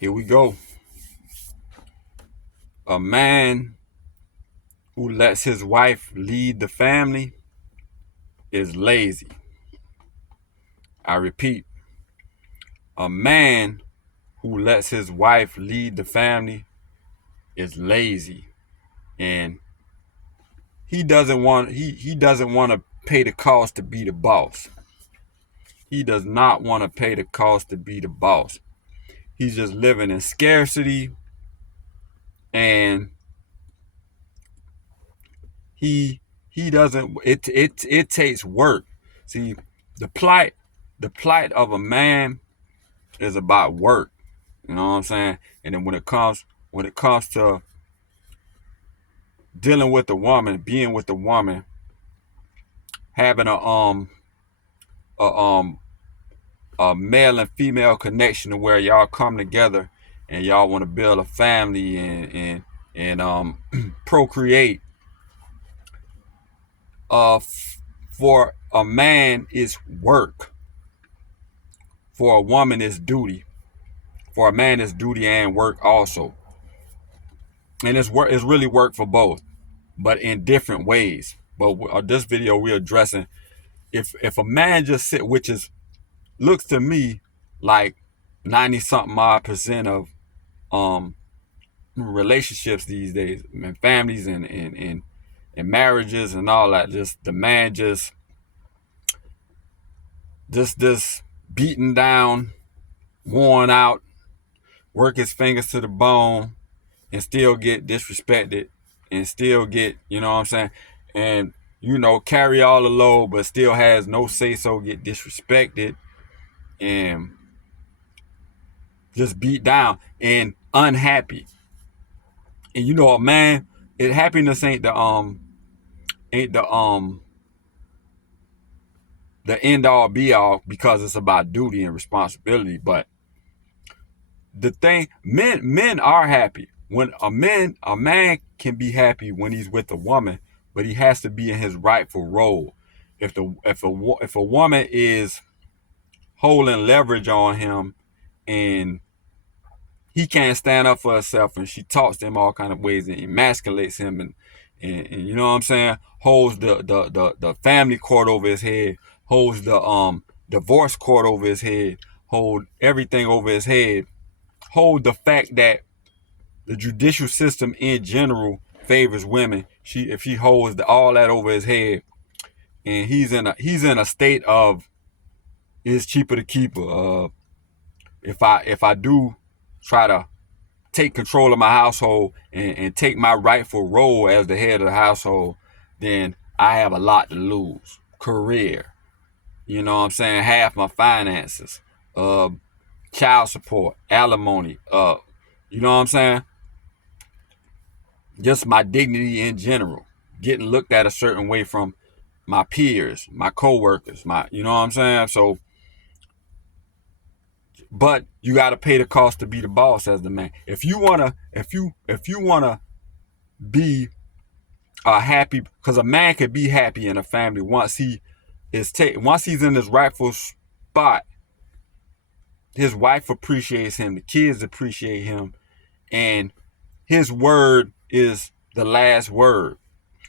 Here we go. A man who lets his wife lead the family is lazy. I repeat, a man who lets his wife lead the family is lazy, and he doesn't want to pay the cost to be the boss. He does not want to pay the cost to be the boss. He's just living in scarcity, and he doesn't. It takes work. See, the plight of a man is about work. You know what I'm saying? And then when it comes to dealing with a woman, being with a woman, having a a male and female connection to where y'all come together and y'all want to build a family and procreate. For a man is work. For a woman is duty. For a man is duty and work also. And it's work. It's really work for both, but in different ways. But this video we're addressing if a man just sit, which is looks to me like 90 something odd percent of relationships these days, and families and marriages and all that, just the man just beaten down, worn out, work his fingers to the bone, and still get disrespected, and still get, you know what I'm saying, and carry all the load, but still has no say so, get disrespected, and just beat down and unhappy. And a man, happiness ain't ain't the end all be all, because it's about duty and responsibility. But the thing, men are happy when a man can be happy when he's with a woman, but he has to be in his rightful role. If a woman is holding leverage on him and he can't stand up for himself, and she talks to him all kind of ways and emasculates him, and you know what I'm saying, holds the family court over his head, holds the divorce court over his head, hold everything over his head, hold the fact that the judicial system in general favors women. If he holds all that over his head, and he's in a state of, it's cheaper to keep her. If I do try to take control of my household and take my rightful role as the head of the household, then I have a lot to lose. Career, you know what I'm saying, half my finances, child support, alimony, you know what I'm saying, just my dignity in general, getting looked at a certain way from my peers, my co-workers, you know what I'm saying. So, but you got to pay the cost to be the boss as the man. If you wanna be happy, because a man could be happy in a family once he's in his rightful spot. His wife appreciates him, the kids appreciate him, and his word is the last word.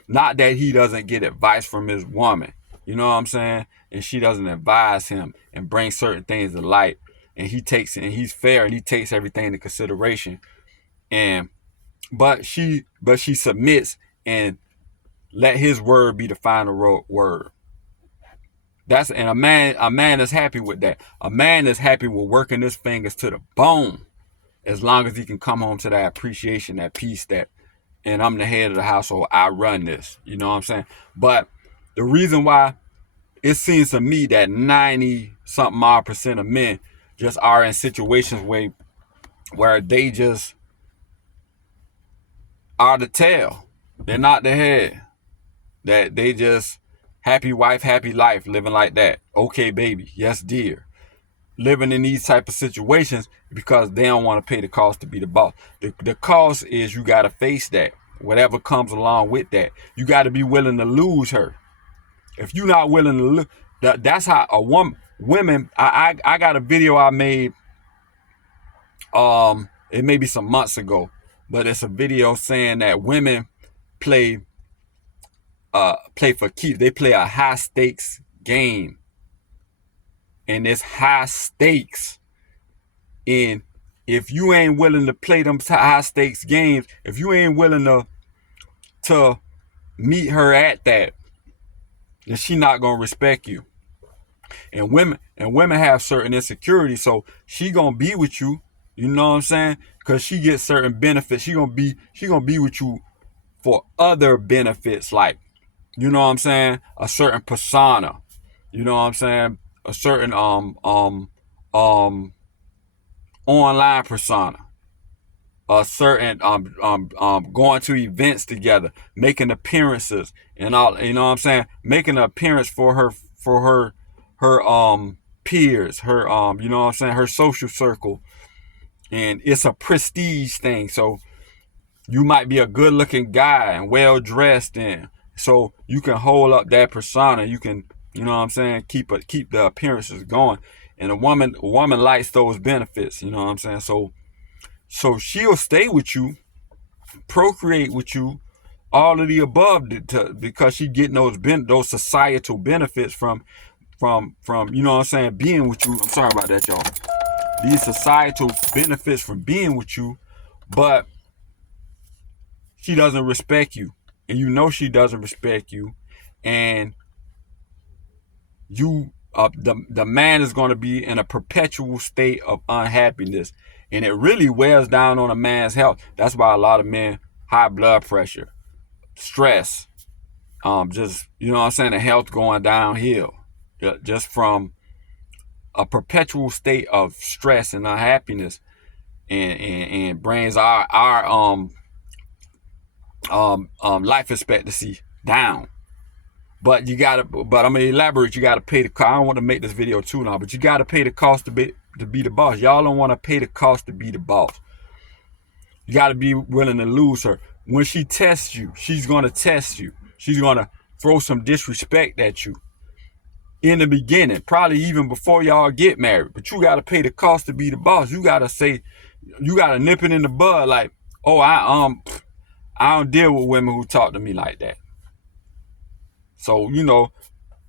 Not that he doesn't get advice from his woman, you know what I'm saying, and she doesn't advise him and bring certain things to light, and he's fair and he takes everything into consideration, and but she submits and let his word be the final word. And a man is happy with that. A man is happy with working his fingers to the bone, as long as he can come home to that appreciation, that peace, and I'm the head of the household, I run this. You know what I'm saying? But the reason why it seems to me that 90 something odd percent of men just are in situations where they just are the tail. They're not the head. That they just happy wife, happy life, living like that. Okay, baby. Yes, dear. Living in these type of situations because they don't want to pay the cost to be the boss. The cost is you got to face that. Whatever comes along with that. You got to be willing to lose her. If you're not willing to lose, that's how women, I got a video I made It may be some months ago, but it's a video saying that women play play for keeps. They play a high stakes game, and it's high stakes. And if you ain't willing to play them high stakes games, if you ain't willing to meet her at that, then she not gonna respect you. And women have certain insecurities, so she gonna be with you. You know what I'm saying? Cause she gets certain benefits. She gonna be with you for other benefits, like, you know what I'm saying, a certain persona. You know what I'm saying? A certain online persona. A certain going to events together, making appearances and all, you know what I'm saying? Making an appearance for her peers, her you know what I'm saying, her social circle. And it's a prestige thing. So you might be a good looking guy and well dressed, and so you can hold up that persona. You can, you know what I'm saying, keep the appearances going. And a woman likes those benefits, you know what I'm saying? So she'll stay with you, procreate with you, all of the above, because she getting those societal benefits from you know what I'm saying, being with you. I'm sorry about that, y'all. These societal benefits from being with you, but she doesn't respect you, and you know she doesn't respect you, and you the man is going to be in a perpetual state of unhappiness, and it really wears down on a man's health. That's why a lot of men, high blood pressure, stress, just, you know what I'm saying, the health going downhill, just from a perpetual state of stress and unhappiness, and brings our life expectancy down. But I'm gonna elaborate. You gotta pay the cost. I don't want to make this video too long, but you gotta pay the cost to be the boss. Y'all don't want to pay the cost to be the boss. You gotta be willing to lose her. When she tests you, she's gonna test you. She's gonna throw some disrespect at you in the beginning, probably even before y'all get married. But you gotta pay the cost to be the boss. You gotta say, you gotta nip it in the bud, like, oh, I don't deal with women who talk to me like that. So, you know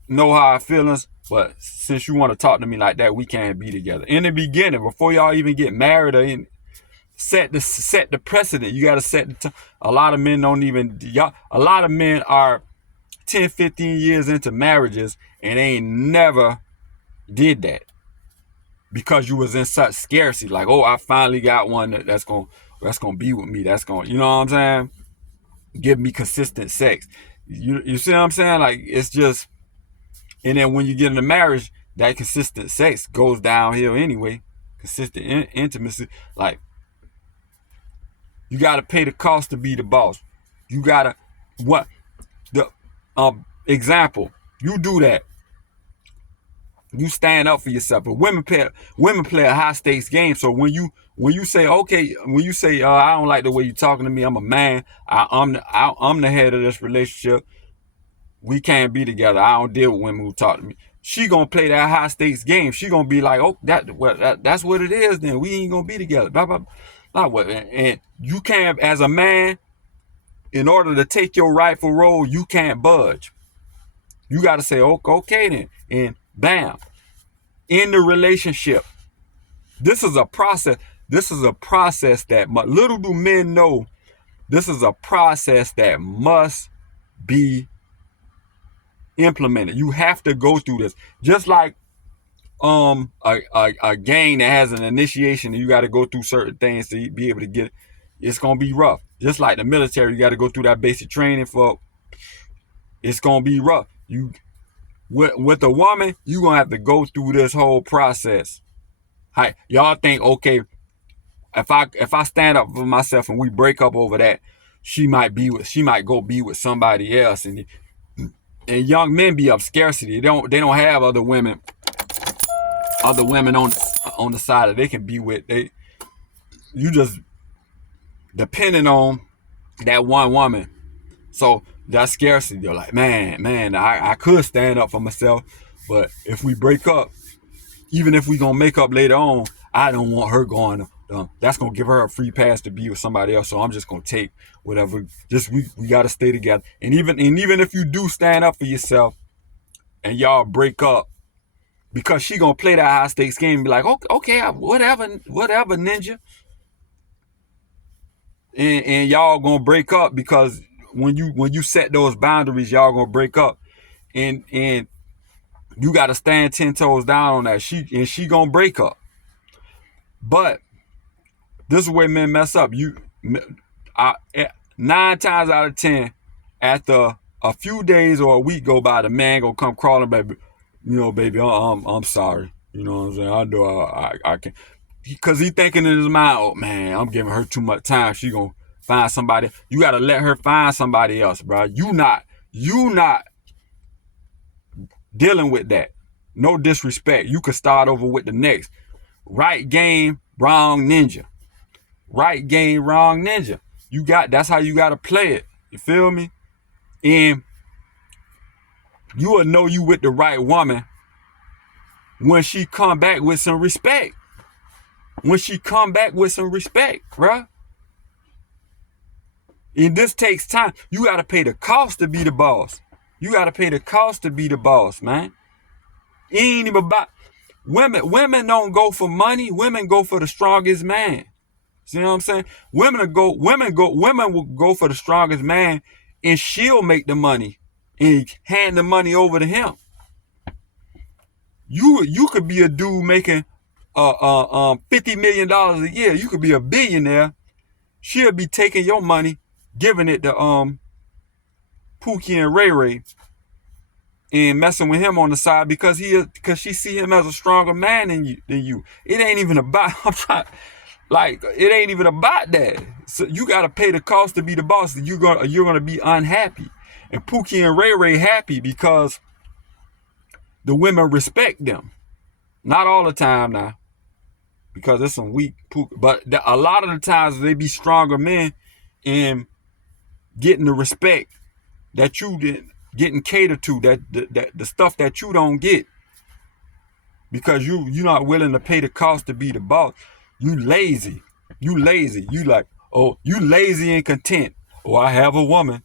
how I feelings, but since you want to talk to me like that, we can't be together. In the beginning, before y'all even get married, or set the precedent. You got to set the a lot of men don't even, a lot of men are 10, 15 years into marriages and they ain't never did that, because you was in such scarcity. Like, oh, I finally got one that's gonna be with me. That's gonna, you know what I'm saying, give me consistent sex. You see what I'm saying? Like, it's just, and then when you get into marriage, that consistent sex goes downhill anyway. Consistent intimacy. Like, you got to pay the cost to be the boss. You got to, what, the example, you do that. You stand up for yourself. But women play a high stakes game. So when you say, okay, I don't like the way you're talking to me, I'm a man, I'm the head of this relationship, we can't be together, I don't deal with women who talk to me. She gonna play that high stakes game. She gonna be like, oh, that's what it is. Then we ain't gonna be together. Blah, blah, blah. Not what. And you can't, as a man, in order to take your rightful role, you can't budge. You got to say, okay then, and bam, in the relationship. This is a process. This is a process that, little do men know, this is a process that must be implemented. You have to go through this. Just like a game that has an initiation, and you got to go through certain things to be able to get it. It's gonna be rough. Just like the military, you got to go through that basic training for. It's gonna be rough. You with a woman, you gonna have to go through this whole process. Hi, y'all think, okay, if I stand up for myself and we break up over that, she might go be with somebody else, and young men be of scarcity. They don't have other women on the side that they can be with. You just depending on that one woman. So that scarcity, they're like, man, I could stand up for myself, but if we break up, even if we gonna make up later on, I don't want her going that's gonna give her a free pass to be with somebody else. So I'm just gonna take whatever. Just we gotta stay together. And even if you do stand up for yourself and y'all break up, because she gonna play that high stakes game and be like, okay, whatever, ninja. And y'all gonna break up because when you set those boundaries, y'all gonna break up. And you gotta stand 10 toes down on that. She gonna break up. But this is where men mess up. 9 times out of 10, after a few days or a week go by, the man gonna come crawling, baby. Baby, I'm sorry. You know what I'm saying? I know I can't. Because he thinking in his mind, oh man, I'm giving her too much time. She gonna find somebody. You gotta let her find somebody else, bro. You not dealing with that. No disrespect. You could start over with the next. Right game, wrong ninja. Right game, wrong ninja. That's how you gotta play it. You feel me? And you will know you with the right woman when she come back with some respect. When she come back with some respect, bruh. And this takes time. You gotta pay the cost to be the boss. You gotta pay the cost to be the boss, man. It ain't even about women don't go for money. Women go for the strongest man. See what I'm saying? Women will go for the strongest man, and she'll make the money and hand the money over to him. You could be a dude making $50 million a year. You could be a billionaire. She'll be taking your money, giving it to Pookie and Ray Ray, and messing with him on the side because she see him as a stronger man than you. It ain't even about it ain't even about that. So you gotta pay the cost to be the boss. You're gonna be unhappy. And Pookie and Ray Ray happy because the women respect them. Not all the time now, because there's some weak Pookie, but a lot of the times they be stronger men in getting the respect that you didn't, getting catered to, that the stuff that you don't get, because you're not willing to pay the cost to be the boss. You lazy. You like, oh, you lazy and content. Oh, I have a woman.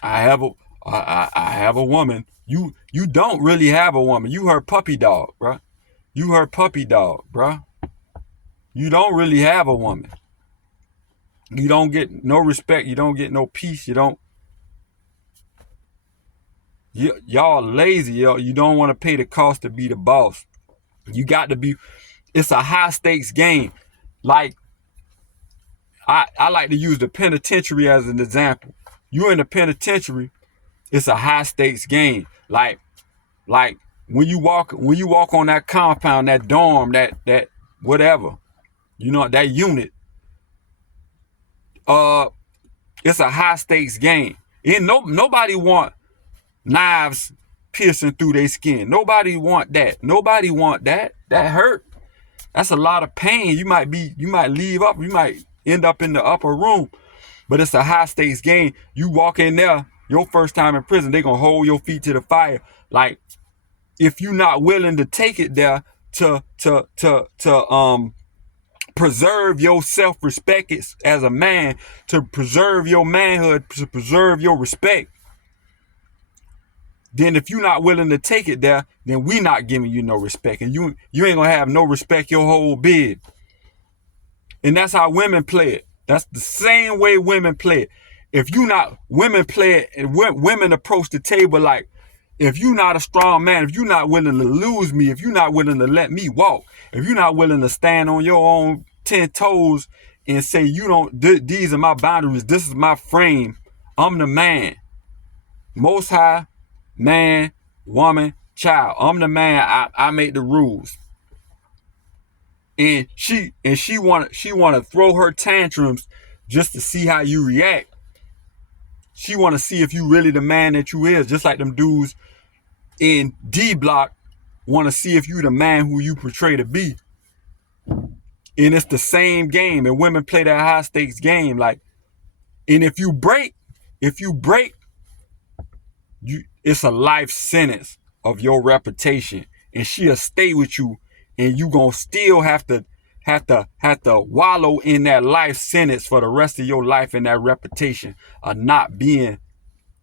I have a woman. You don't really have a woman. You her puppy dog, bruh. You her puppy dog, bruh. You don't really have a woman. You don't get no respect. You don't get no peace. Y'all lazy. You don't want to pay the cost to be the boss. You got to be. It's a high stakes game. Like, I like to use the penitentiary as an example. You're in the penitentiary. It's a high stakes game. Like when you walk on that compound, that dorm, that whatever, that unit. It's a high stakes game. And nobody want knives piercing through their skin. Nobody want that. Nobody want that. That hurt. That's a lot of pain. You might leave up. You might end up in the upper room. But it's a high stakes game. You walk in there, your first time in prison, they gonna hold your feet to the fire. Like, if you're not willing to take it there to preserve your self-respect as a man, to preserve your manhood, to preserve your respect, then if you're not willing to take it there, then we not giving you no respect. And you ain't gonna have no respect your whole bid. And that's how women play it. That's the same way women play it. Women play it, and women approach the table like, if you're not a strong man, if you're not willing to lose me, if you're not willing to let me walk, if you're not willing to stand on your own 10 toes and say, these are my boundaries, this is my frame, I'm the man. Most high, man, woman, child. I'm the man, I make the rules. And she wanna throw her tantrums just to see how you react. She wanna see if you really the man that you is, just like them dudes in D Block wanna see if you the man who you portray to be. And it's the same game, and women play that high stakes game. Like, and if you break, it's a life sentence of your reputation, and she'll stay with you, and you gonna still have to have to wallow in that life sentence for the rest of your life, in that reputation of not being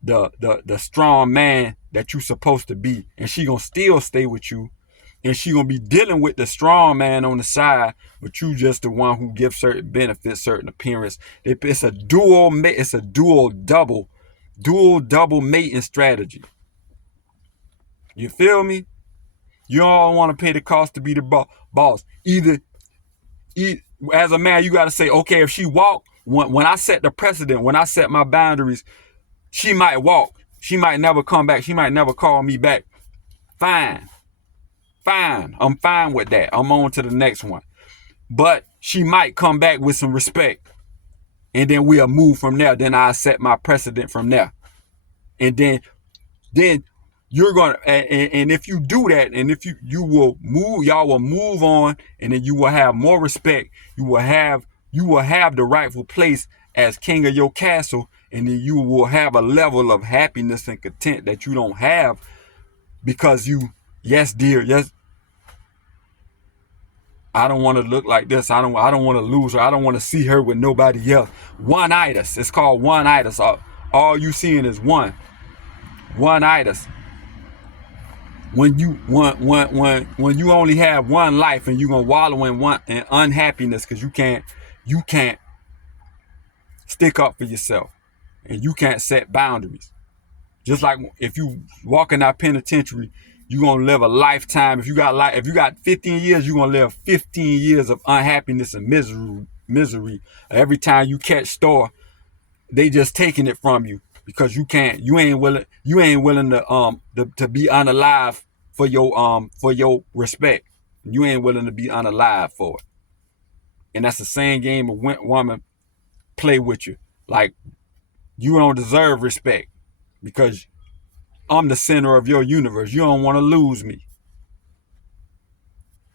the strong man that you supposed to be. And she gonna still stay with you, and she gonna be dealing with the strong man on the side, but you just the one who gives certain benefits, certain appearance. It's a dual double mating strategy. You feel me? You don't want to pay the cost to be the boss. Either as a man, you got to say, okay, if she walk, when I set the precedent, when I set my boundaries, she might walk. She might never come back. She might never call me back. Fine. I'm fine with that. I'm on to the next one. But she might come back with some respect. And then we'll move from there. Then I set my precedent from there. And then you're gonna, and if you do that, and if you will move, y'all will move on, and then you will have more respect. You will have the rightful place as king of your castle, and then you will have a level of happiness and content that you don't have because yes dear, yes, I don't want to look like this. I don't want to lose her. I don't want to see her with nobody else. One-itis. It's called one-itis. All you seeing is one-itis. When you only have one life, and you're gonna wallow in unhappiness because you can't stick up for yourself, and you can't set boundaries. Just like if you walk in that penitentiary, you're gonna live a lifetime. If you got 15 years, you're gonna live 15 years of unhappiness and misery. Every time you catch store, they just taking it from you because you ain't willing to be unalive for your respect. You ain't willing to be unalive for it. And that's the same game a woman play with you. Like, you don't deserve respect because I'm the center of your universe. You don't want to lose me.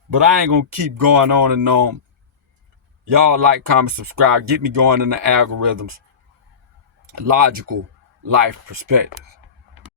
But I ain't gonna keep going on and on. Y'all like, comment, subscribe. Get me going in the algorithms. Logical life perspective.